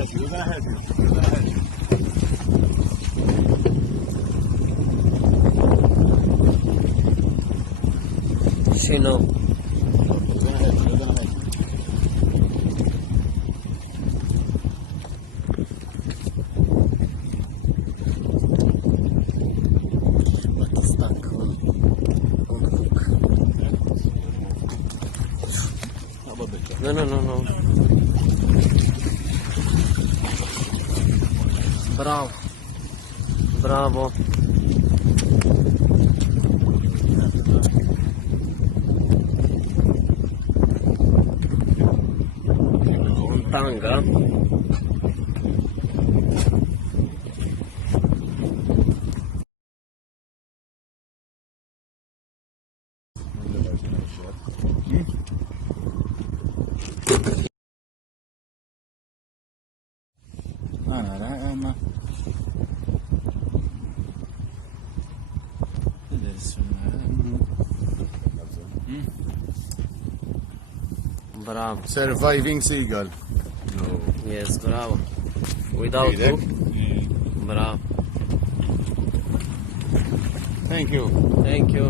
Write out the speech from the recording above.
We're gonna help you. We're gonna help you. Sino? We're gonna help you. We're gonna help you. Batistak. How about that? No. Bravo. Bravo. Con tanga. Ma Bravo. surviving seagull. No. Yes, bravo. Without Okay, hook. Bravo. Thank you. Thank you.